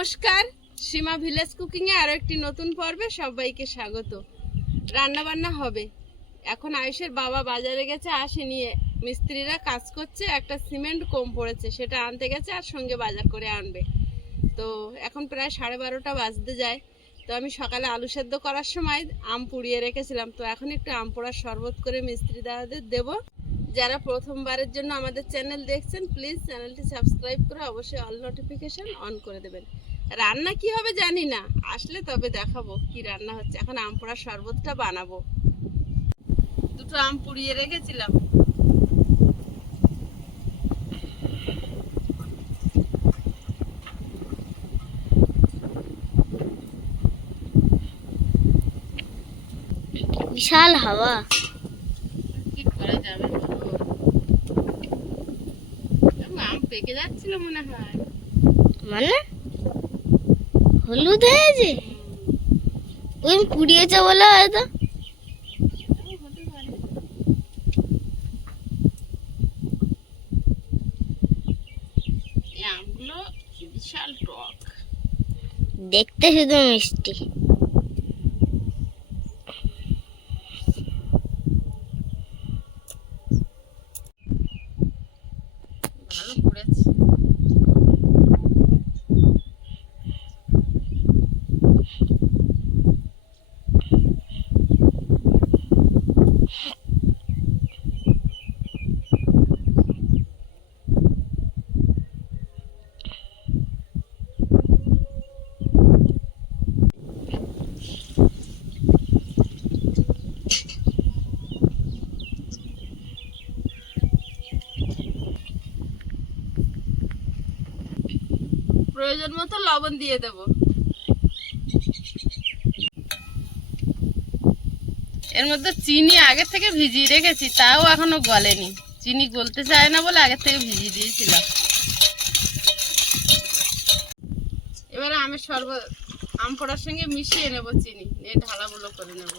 নমস্কার, সীমা village cooking এ আরও একটি নতুন পর্বে সবাইকে স্বাগত। রান্না বান্না হবে। এখন আয়ুষের বাবা বাজারে গেছে, আসে নিয়ে। মিস্ত্রিরা কাজ করছে, একটা সিমেন্ট কম পড়েছে, সেটা আনতে গেছে আর সঙ্গে বাজার করে আনবে। তো এখন প্রায় সাড়ে বারোটা বাজতে যায়। তো আমি সকালে আলু সেদ্ধ করার সময় আম পুড়িয়ে রেখেছিলাম। তো এখন একটু আম পোড়ার শরবত করে মিস্ত্রি দাদাদের দেবো। যারা প্রথমবারের জন্য আমাদের চ্যানেল দেখছেন, প্লিজ চ্যানেলটি সাবস্ক্রাইব করে অবশ্যই অল নোটিফিকেশন অন করে দেবেন। রান্না কি হবে জানি না। আসলে তবে দেখাবো কি রান্না হচ্ছে। এখন আম পোড়ার শরবতটা বানাবো। দুটো আম পুড়িয়ে রেখেছিলাম। বিশাল হাওয়া। কি করা যাবে আম পেকে যাচ্ছিল মনে হয়। মানে? হলুদ হয়েছে? ওই কুড়িয়েছো বলে হয়তো। দেখতে শুধু মিষ্টি ভালো পড়েছে প্রয়োজন মতো লবণ দিয়ে দেব। এর মধ্যে চিনি আগে থেকে ভিজিয়ে রেখেছি, তাও এখনও গলেনি। চিনি গলতে চায় না বলে আগে থেকে ভিজিয়ে দিয়েছিলাম। এবারে আমি সর্ব আম পড়ার সঙ্গে মিশিয়ে নেব চিনি, নিয়ে ঢালাগুলো করে নেব।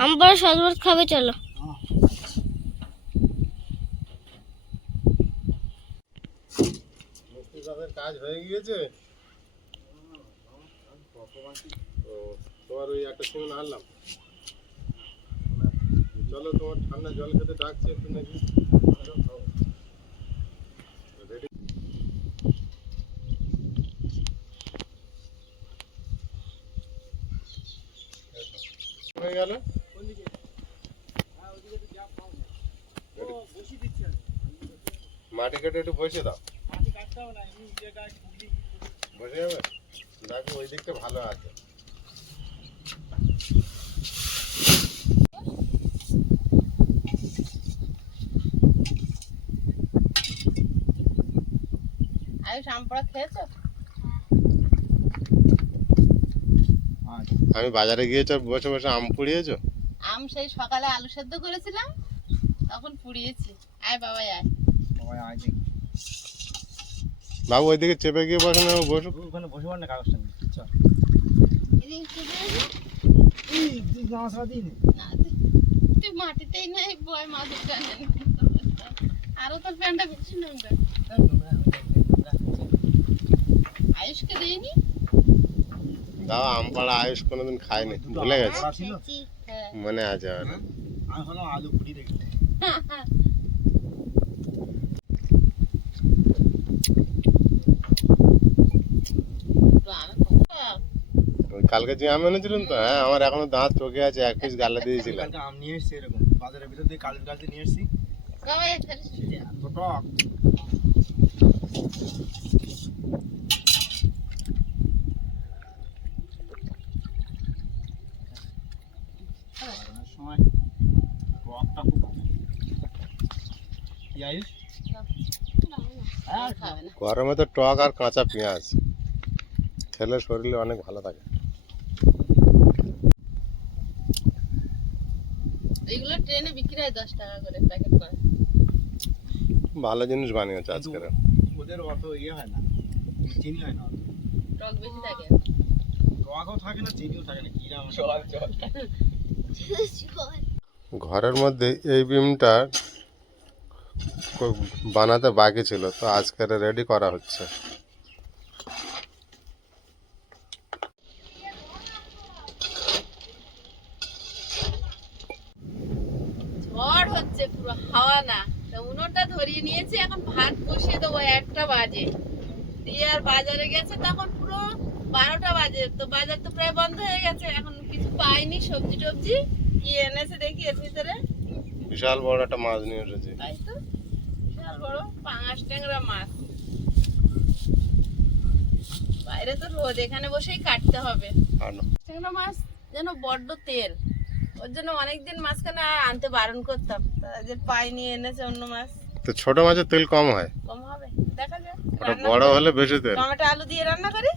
আম বড় শরবত খাবে চলো। কাজ হয়ে গিয়েছে তো তোমার ওই একটা সিমেন্ট আনলাম চলো তোমার ঠান্ডা জল খেতে ডাকছে একটু নাকি Ready? হয়ে গেল? মাটি কেটে একটু বসে দাও। বসে যাবে? দেখো ওই দিকটা ভালো আছে? আয়ুষ আম পড়া খেয়েছো? আমি বাজারে গিয়েছো বসে বসে আম পুড়িয়েছো? আম সেই সকালে আলু সেদ্ধ করেছিলাম তখন পুড়িয়েছি। আয় বাবা আয়। বাবু ওইদিকে চেপে গিয়ে বসে না বসুক ওখানে বসে পড় না কাগজটা নিয়ে। চল তুই মাটিতেই নাই বয় আরও তোর প্যান্টটা বেশি নোংরা। আয়ুষকে দিইনি দাও আম পাড়া আয়ুষ কোনোদিন খায়নি ভুলে গেছে। হ্যাঁ মনে আছে আমি আলু রেখে কালকে যে আম এনেছিলেন তো হ্যাঁ আমার এখনও দাঁত চোখে আছে এক পিস গালে দিয়েছিলাম আম নিয়ে এসছি এরকম বাজারের ভিতর দিয়ে কালকে কালকে নিয়ে এসছি। গরমে তো টক আর কাঁচা পেঁয়াজ। খেলে শরীরে অনেক ভালো থাকে। এগুলো ট্রেনে বিক্রি হয় দশ টাকা করে প্যাকেট করে। ভালো জিনিস বানিয়েছে আজকের। ওদের অত ইয়ে হয় না। চিনি হয় না অত। টক বেশি থাকে। টকও থাকে না চিনিও থাকে না কিরাম জল জল। ঘরের মধ্যে এই বিমটা বানাতে বাকি ছিল তো আজকের রেডি করা হচ্ছে ঝড় হচ্ছে পুরো হাওয়া না তা উনুনটা ধরিয়ে নিয়েছে এখন ভাত বসিয়ে দেবো একটা বাজে দিয়ে আর বাজারে গেছে তখন পুরো বারোটা বাজে। তো বাজার তো প্রায় বন্ধ হয়ে গেছে এখন কিছু পাইনি সবজি টবজি। কি এনেছে দেখি এর ভিতরে। বিশাল বড় একটা মাছ নিয়ে এসেছি। তাই তো? বিশাল বড় পাঙাশ ট্যাংরা মাছ। বাইরে তো রোদ এখানে বসেই কাটতে হবে। ট্যাংরা মাছ যেন বড্ড তেল। ওর জন্য অনেকদিন মাঝখানে আনতে বারণ করতাম। যে পাইনি এনেছে অন্য মাছ। তো ছোট মাছের তেল কম হয়? কম দেখা যাক ওটা বড় হলে বেশি তেল। টমেটো আলু দিয়ে রান্না করি?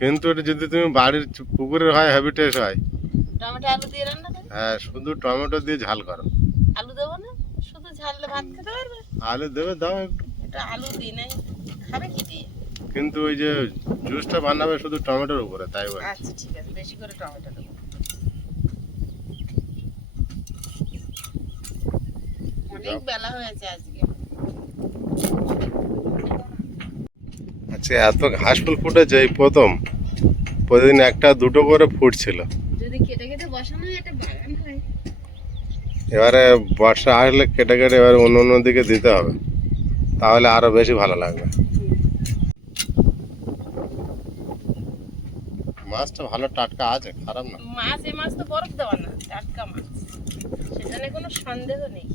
কিন্তু এটা যদি তুমি বাড়ির পুকুরের হয় হ্যাবিটেস হয়। টমেটো আলু দিয়ে রান্না করি? হ্যাঁ শুধু টমেটো দিয়ে ঝাল করো। আলু দেবো না? শুধু ঝাললে ভাত খেতে পারবে? আলু দেবে দাও একটু। এটা আলু দিই নাই। খাবে কি দিয়ে? কিন্তু ওই যে জুসটা বানাবে শুধু টমেটোর উপরে তাই বল আচ্ছা ঠিক আছে বেশি করে টমেটো দেবো। অনেক বেলা হয়েছে আজকে। আচ্ছা এত ঘাস ফুল ফুটেছে এই প্রথম। প্রতিদিন একটা দুটো করে ফুটছিল। এবারে বর্ষা আসলে কেটে কেটে এবারে অন্য অন্য দিকে দিতে হবে। তাহলে আরও বেশি ভালো লাগবে। মাছটা ভালো টাটকা আছে খারাপ না। মাছ এই মাছ তো বরফ দেওয়া না টাটকা মাছ। সেখানে কোনো সন্দেহ নেই।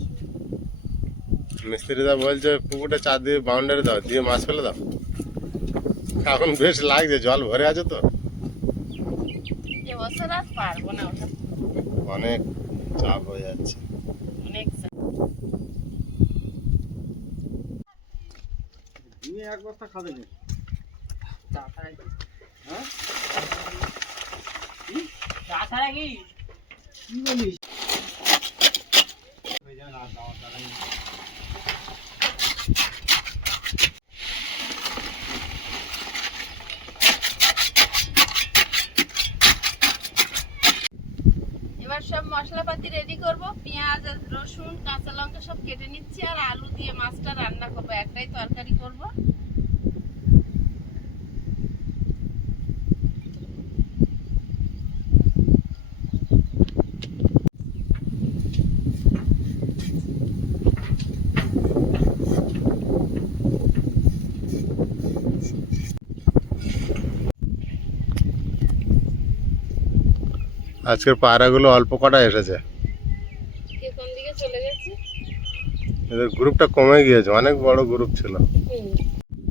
মিস্ত্রিদা বলছে পুকুরটা চার দিয়ে বাউন্ডারি দাও দিয়ে মাছ ফেলে দাও। এখন বেশ লাগছে জল ভরে আছে তো। এবছর আর পারব না ওটা। অনেক চাপ হয়ে যাচ্ছে। অনেক তুমি এক বস্তা খাবে না হ্যাঁ? কি? বলিস? ওই দাদা নেই। এবার সব মশলাপাতি রেডি করব। পেঁয়াজ, রসুন, কাঁচা লঙ্কা সব কেটে নিচ্ছি, আর আলু দিয়ে মাছটা রান্না করব। একটাই তরকারি করব। আজকের পায়রাগুলো অল্প কটা এসেছে। এদের গ্রুপটা কমে গিয়েছে অনেক বড় গ্রুপ ছিল।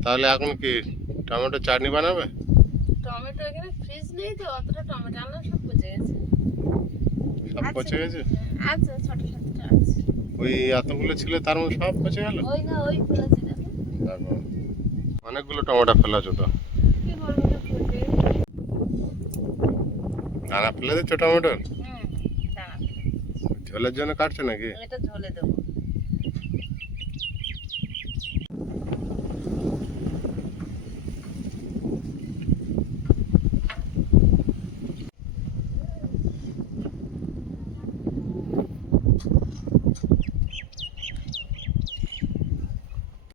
তাহলে এখন কি টমেটো চাটনি বানাবে? টমেটো এখানে ফ্রিজ নেই তো অতটা টমেটো আনলাম সব পচে গেছে। সব পচে গেছে? আছে ছোট ছোটটা আছে। ওই এতগুলো ছিল তার মধ্যে সব পচে গেল? ওই না ওই ফেলেছি অনেকগুলো টমেটো কি তো। পচে দানা ফেলে দিচ্ছ টমেটোর হুম দাঁড়া ঝোলের জন্য কাটছো নাকি? এটা ঝোলে দেবো।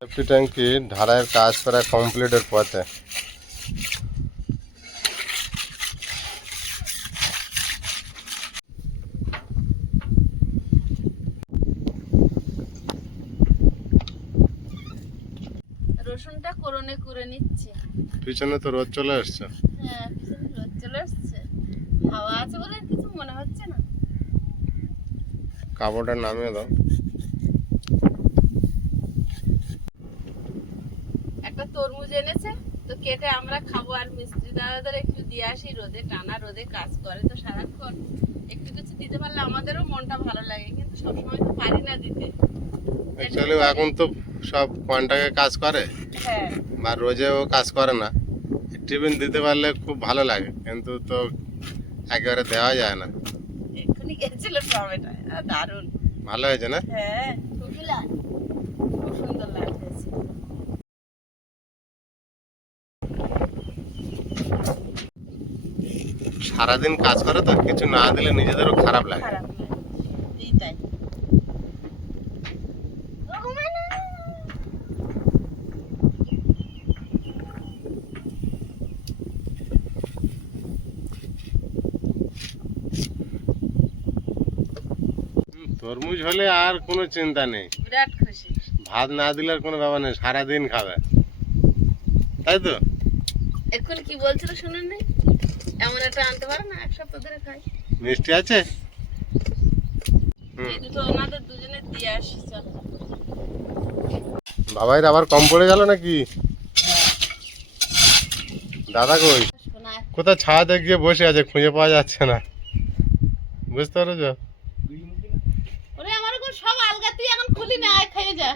সেফটি ট্যাঙ্কি ঢালাইয়ের কাজ প্রায় কমপ্লিটের পথে। পিছনে তো রোদ চলে আসছে। হ্যাঁ, কাপড়টা নামিয়ে দাও। একটা তরমুজ এনেছে তো কেটে আমরা আর মিস্ত্রি দাদাদের একটু দিয়ে আসি রোদে টানা রোদে কাজ করে তো সারাক্ষণ। একটু কিছু দিতে পারলে আমাদেরও মনটা ভালো লাগে কিন্তু সবসময় তো পারি না দিতে। এখন তো সব কন্টাকে কাজ করে হ্যাঁ। বা ও কাজ করে না। টিফিন দিতে পারলে খুব ভালো লাগে কিন্তু তো একেবারে দেওয়া যায় না। এক্ষুনি গেছিল টমেটো দারুণ। ভালো হয়েছে না? হ্যাঁ খুব খুব সুন্দর লাগছে। সারাদিন কাজ করে তো কিছু না দিলে নিজেদেরও খারাপ লাগে। খারাপ এই তাই হুম, তরমুজ হলে আর কোনো চিন্তা নেই। বিরাট খুশি। ভাত না দিলে আর কোনো ব্যাপার নেই সারাদিন খাবে। তাই তো? এক্ষুনি কি বলছিল শুনুন নাই এমন একটা আনতে পারে না এক সপ্তাহ ধরে খাই। মিষ্টি আছে? দুটো ওনাদের দুজনে দিয়ে আসি চল। বাবাইর আবার কম পড়ে গেল নাকি? দাদা কই? কোথায় ছাদে গিয়ে বসে আছে খুঁজে পাওয়া যাচ্ছে না। বুঝতে পারছ? এখন সব আলগা তুই এখন খুলি না আয় খেয়ে যা।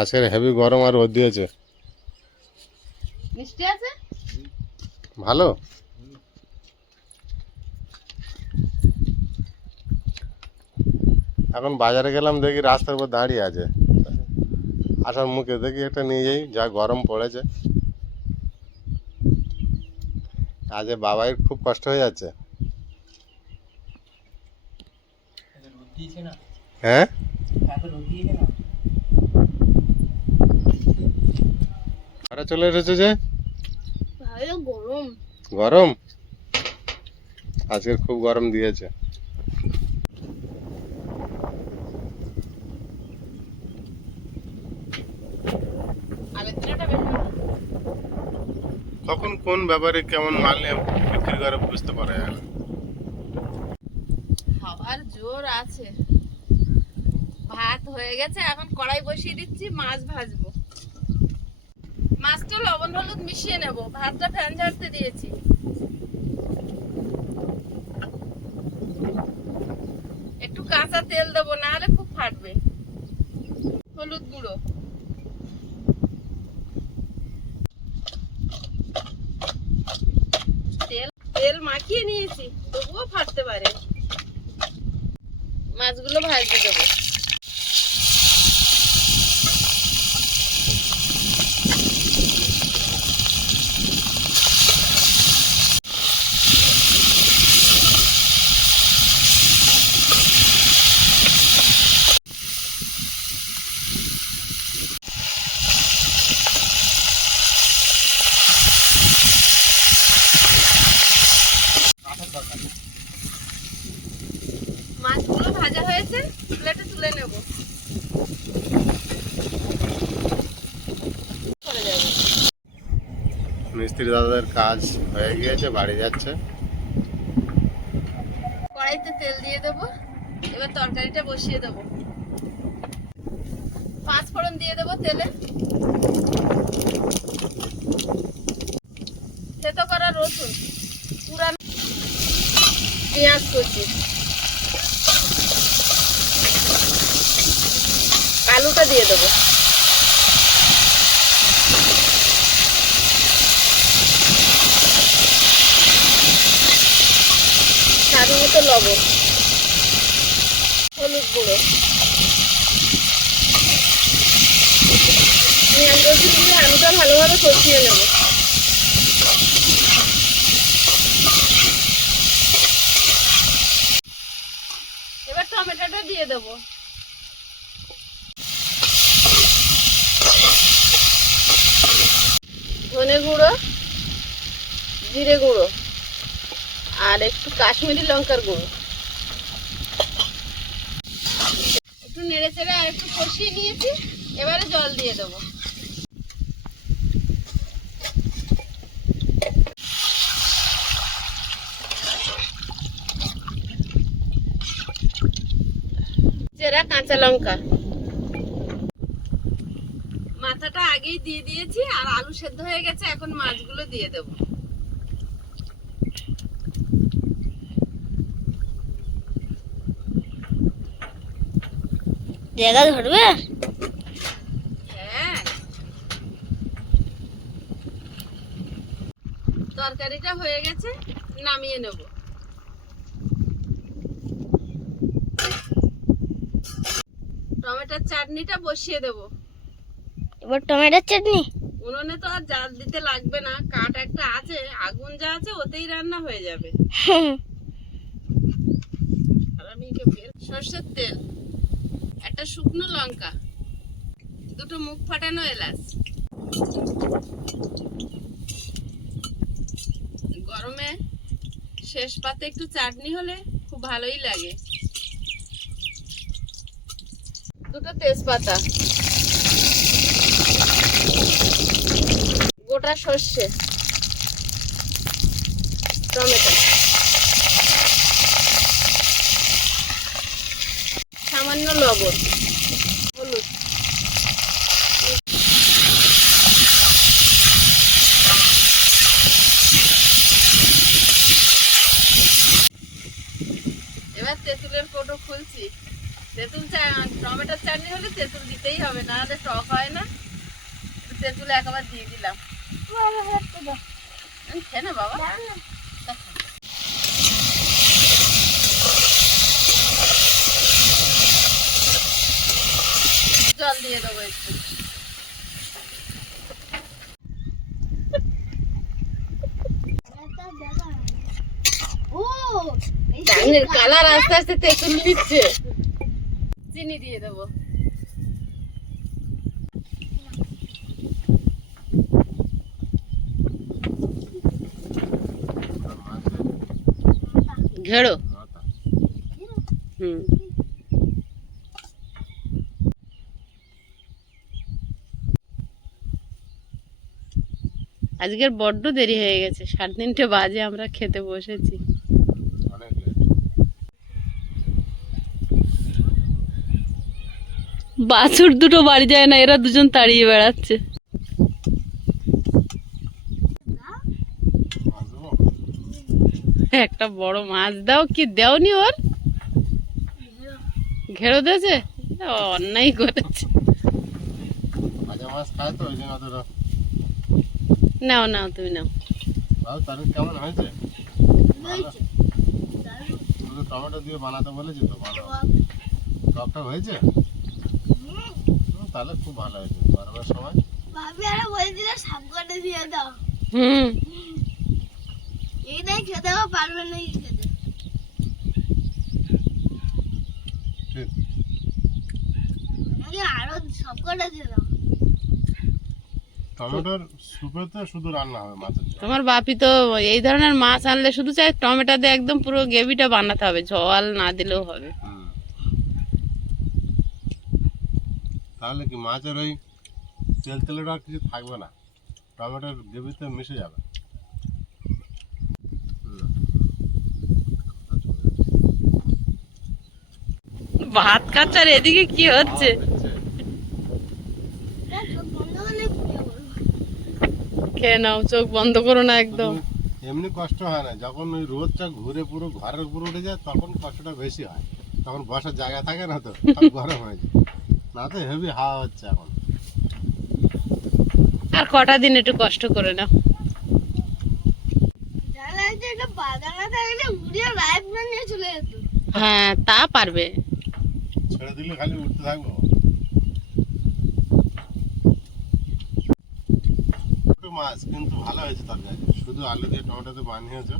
আজকের হেভি গরম আর রোদ দিয়েছে। মিষ্টি আছে? ভালো? এখন বাজারে গেলাম দেখি রাস্তার উপর দাঁড়িয়ে আছে। আসার মুখে দেখি একটা নিয়ে যাই যা গরম পড়েছে। কাজে বাবাইয়ের খুব কষ্ট হয়ে যাচ্ছে। হ্যাঁ? ঘরে চলে এসেছে যে? গরম। গরম? আজকে খুব গরম দিয়েছে আলোচনাটা বেশ ভালো। কখন কোন ব্যাপারে কেমন মাল বিক্রি করে বুঝতে পারা যায় না। খাবার জোর আছে। ভাত হয়ে গেছে, এখন কড়াই বসিয়ে দিচ্ছি, মাছ ভাজবো। মাছটা লবণ হলুদ মিশিয়ে নেব, ভাতটা ফ্যান ঝাড়তে দিয়েছি। একটু কাঁচা তেল দেবো না হলে খুব ফাটবে। হলুদ গুঁড়ো তেল তেল মাখিয়ে নিয়েছি তবুও পারে। মাছগুলো ভাজতে দেবো মাছগুলো ভাজা হয়েছে প্লেটে তুলে নেব চলে যাবে মিস্ত্রি দাদাদের কাজ হয়ে গিয়েছে, বাড়ি যাচ্ছে। কড়াইতে তেল দিয়ে দেব, এবার তরকারিটা বসিয়ে দেব। পাঁচ ফোড়ন দিয়ে দেব তেলে। থেতো করা রসুন পুরান পেঁয়াজ কুচি। আলুটা দিয়ে দেবো। স্বাদ মতো লবণ, হলুদ গুঁড়ো পেঁয়াজ রসুন দিয়ে আলুটা ভালোভাবে কষিয়ে নেব। এবার টমেটোটা দিয়ে দেবো। ধনে গুঁড়ো, জিরে গুঁড়ো। আর একটু কাশ্মীরি লঙ্কার গুঁড়ো। একটু নেড়ে চেড়ে আর একটু কষিয়ে নিয়েছি, এবারে জল দিয়ে দেবো। চেরা কাঁচা লঙ্কা। মাথাটা আগেই দিয়ে দিয়েছি আর আলু সেদ্ধ হয়ে গেছে, এখন মাছগুলো দিয়ে দেব। জায়গা ধরবে? হ্যাঁ। তরকারিটা হয়ে গেছে নামিয়ে নেব। টমেটোর চাটনিটা বসিয়ে দেব। এবার টমেটোর চাটনি? উনুনে তো আর জাল দিতে লাগবে না কাঠ একটা আছে আগুন যা আছে ওতেই রান্না হয়ে যাবে। আর আমি সর্ষের তেল। একটা শুকনো লঙ্কা। দুটো মুখ ফাটানো এলাচ। গরমে শেষ পাতে একটু চাটনি হলে খুব ভালোই লাগে। দুটো তেজপাতা। গোটা সর্ষে। টমেটো। লবণ হলুদ এবার তেঁতুলের কোটো খুলছি। তেঁতুল টমেটোর চাটনি হলে তেঁতুল দিতেই হবে না হলে টক হয় না। তেঁতুল একবার দিয়ে দিলাম। খেয়ে না বাবা। জল দিয়ে দেবো একটু। ও ডাঙের কালার আস্তে আস্তে তেঁতুল দিচ্ছে। চিনি দিয়ে দেবো। ঘেড়ো। হুম। আজকের বড্ড দেরি হয়ে গেছে সাড়ে তিনটে বাজে আমরা খেতে বসেছি। বাছুর দুটো বাড়ি যায় না এরা দুজন তাড়িয়ে বেড়াচ্ছে। একটা বড় মাছ দাও কি দেওনি ওর? ঘেরো দিয়েছে? অন্যায় করেছে। মাছ খায় তো ওই জন্য নাও নাও তুমি নাও। কেমন হয়েছে? টমেটো দিয়ে বানাতে বলেছি তো ভালো টকটা হয়েছে? হুম, তাহলে খুব ভালো হয়েছে। গরমের সময়? ভাবি আরে বলছিল সাপ করে দিয়ে দাও। হুম। এই নাই খেতেও পারবে না খেতে। আরও সব করে দিয়ে দাও। টমেটোর সুপেতে শুধু রান্না হবে মাছের তোমার বাপি তো এই ধরনের মাছ আনলে শুধু চাই টমেটো দিয়ে একদম পুরো গ্রেভিটা বানাতে হবে জল না দিলেও হবে। তাহলে কি মাছের ওই তেল আর কিছু থাকবে না? টমেটোর গ্রেভিতে মিশে যাবে। ভাত খাচ্ছার এদিকে কি হচ্ছে হচ্ছে। না, চোখ বন্ধ করলে পুড়ে পড়ব। খেয়ে নাও চোখ বন্ধ করো না একদম। এমনি কষ্ট হয় না যখন ওই রোদটা ঘুরে পুরো ঘরের উপর উঠে যায় তখন কষ্টটা বেশি হয়। তখন বসার জায়গা থাকে না তো গরম হয়ে যায়। না তো হেভি হাওয়া হচ্ছে এখন। আর কটা দিন একটু কষ্ট করে নাও। যা লাগছে একটা বাগানা থাকলে উড়িয়ে লাইফ নিয়ে চলে যেত। হ্যাঁ তা পারবে। ছেড়ে দিলে খালি উঠতে থাকব ছোট মাছ কিন্তু ভালো হয়েছে তরকারি শুধু আলু দিয়ে টমেটো টমেটোতে বানিয়েছো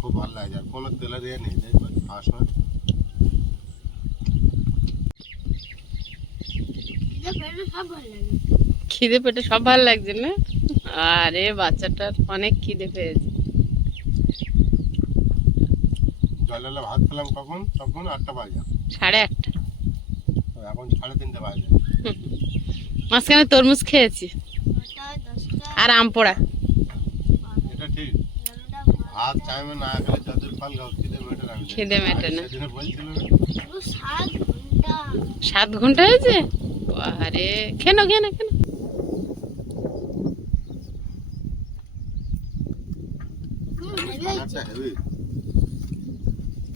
খুব ভালো লাগছে। আর কোনো তেলে দিয়ে নেই দেখবে খাওয়ার সময়। খিদে পেটে সব ভালো লাগে। খিদে পেটে সব ভালো লাগছে না? আরে বাচ্চাটার অনেক খিদে পেয়েছে। জলে ভাত খেলাম কখন? তখন আটটা বাজে। সাড়ে আটটা। এখন সাড়ে তিনটে বাজে। মাঝখানে তরমুজ খেয়েছি। আর আম পোড়া। এটা ঠিক। ভাত টাইমে না খেলে তাদের ফল খিদে মেটে না। খিদে মেটে না। সাত ঘণ্টা। হয়েছে? আরে কেন কেন কেন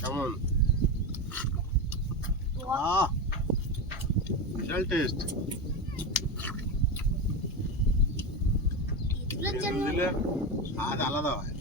কেমন? বিশাল টেস্ট এগুলোর জন্য দিলে স্বাদ আলাদা হয়।